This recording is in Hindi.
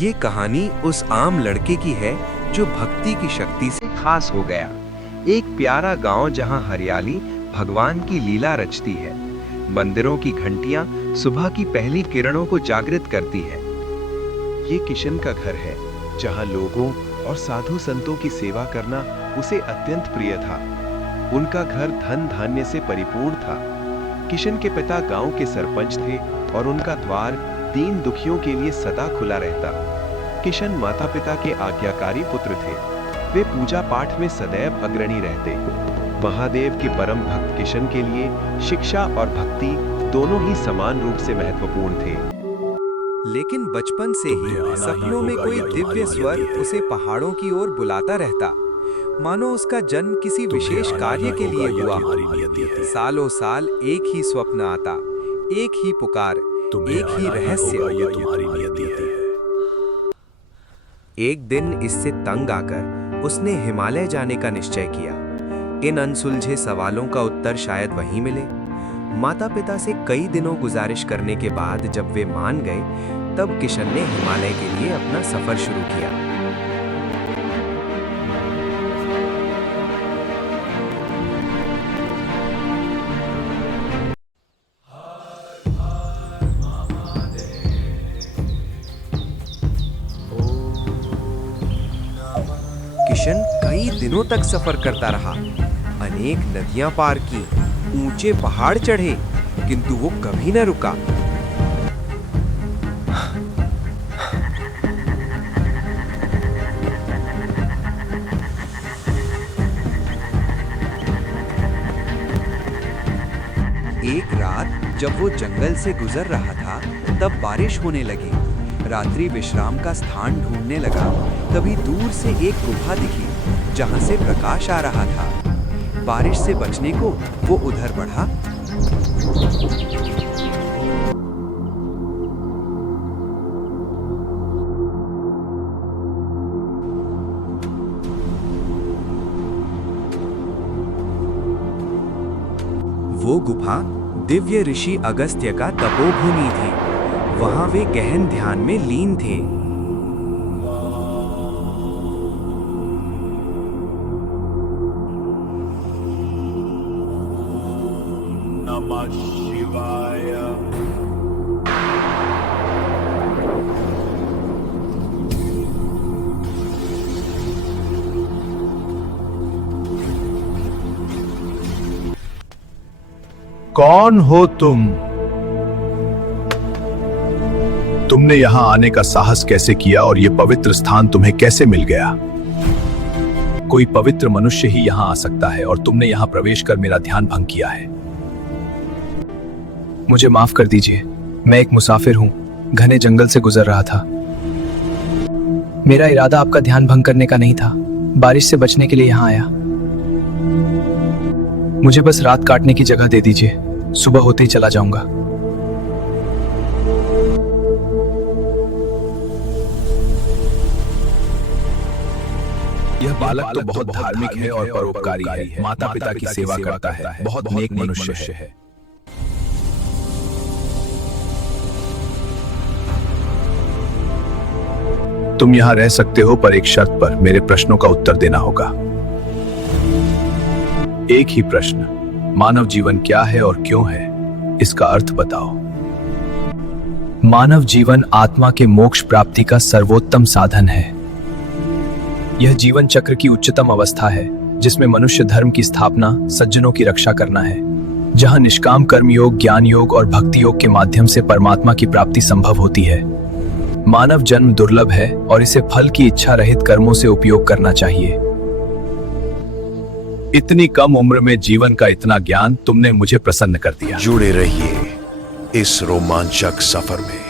ये कहानी उस आम लड़के की है जो भक्ति की शक्ति से खास हो गया। एक प्यारा गांव जहां हरियाली भगवान की लीला रचती है। मंदिरों की घंटियां सुबह की पहली किरणों को जागृत करती है। ये किशन का घर है जहां लोगों और साधु संतों की सेवा करना उसे अत्यंत प्रिय था। उनका घर धन धान्य से परिपूर्ण था। किशन के पिता गांव के सरपंच थे और उनका द्वार दीन दुखियों के लिए सदा खुला रहता। किशन माता पिता के आज्ञाकारी पुत्र थे। वे पूजा पाठ में सदैव अग्रणी रहते। महादेव के परम भक्त किशन के लिए शिक्षा और भक्ति दोनों ही समान रूप से महत्वपूर्ण थे। लेकिन बचपन से ही सपनों में कोई दिव्य स्वर उसे पहाड़ों की ओर बुलाता रहता, मानो उसका जन्म किसी विशेष कार्य के लिए हुआ। सालों साल एक ही स्वप्न आता, एक ही पुकार, एक ही रहस्य। एक दिन इससे तंग आकर उसने हिमालय जाने का निश्चय किया। इन अनसुलझे सवालों का उत्तर शायद वहीं मिले। माता पिता से कई दिनों गुजारिश करने के बाद जब वे मान गए, तब किशन ने हिमालय के लिए अपना सफर शुरू किया। किशन कई दिनों तक सफर करता रहा। अनेक नदियां पार की, ऊंचे पहाड़ चढ़े, किंतु वो कभी न रुका। एक रात जब वो जंगल से गुजर रहा था, तब बारिश होने लगी। रात्रि विश्राम का स्थान ढूंढने लगा। तभी दूर से एक गुफा दिखी जहां से प्रकाश आ रहा था। बारिश से बचने को वो उधर बढ़ा। वो गुफा दिव्य ऋषि अगस्त्य का तपोभूमि थी। वहां वे गहन ध्यान में लीन थे। नमः शिवाय। कौन हो तुम? तुमने यहां आने का साहस कैसे किया और यह पवित्र स्थान तुम्हें कैसे मिल गया? कोई पवित्र मनुष्य ही यहां आ सकता है और तुमने यहां प्रवेश कर मेरा ध्यान भंग किया है। मुझे माफ कर दीजिए, मैं एक मुसाफिर हूं, घने जंगल से गुजर रहा था। मेरा इरादा आपका ध्यान भंग करने का नहीं था, बारिश से बचने के लिए यहां आया। मुझे बस रात काटने की जगह दे दीजिए, सुबह होते ही चला जाऊंगा। यह बालक तो बहुत धार्मिक है और परोपकारी है, माता पिता की सेवा करता है, बहुत नेक मनुष्य है। तुम यहां रह सकते हो, पर एक शर्त पर। मेरे प्रश्नों का उत्तर देना होगा। एक ही प्रश्न, मानव जीवन क्या है और क्यों है? इसका अर्थ बताओ। मानव जीवन आत्मा के मोक्ष प्राप्ति का सर्वोत्तम साधन है। यह जीवन चक्र की उच्चतम अवस्था है, जिसमें मनुष्य धर्म की स्थापना, सज्जनों की रक्षा करना है, जहां निष्काम कर्म योग, ज्ञान योग और भक्ति योग के माध्यम से परमात्मा की प्राप्ति संभव होती है। मानव जन्म दुर्लभ है और इसे फल की इच्छा रहित कर्मों से उपयोग करना चाहिए। इतनी कम उम्र में जीवन का इतना ज्ञान, तुमने मुझे प्रसन्न कर दिया। जुड़े रहिए इस रोमांचक सफर में।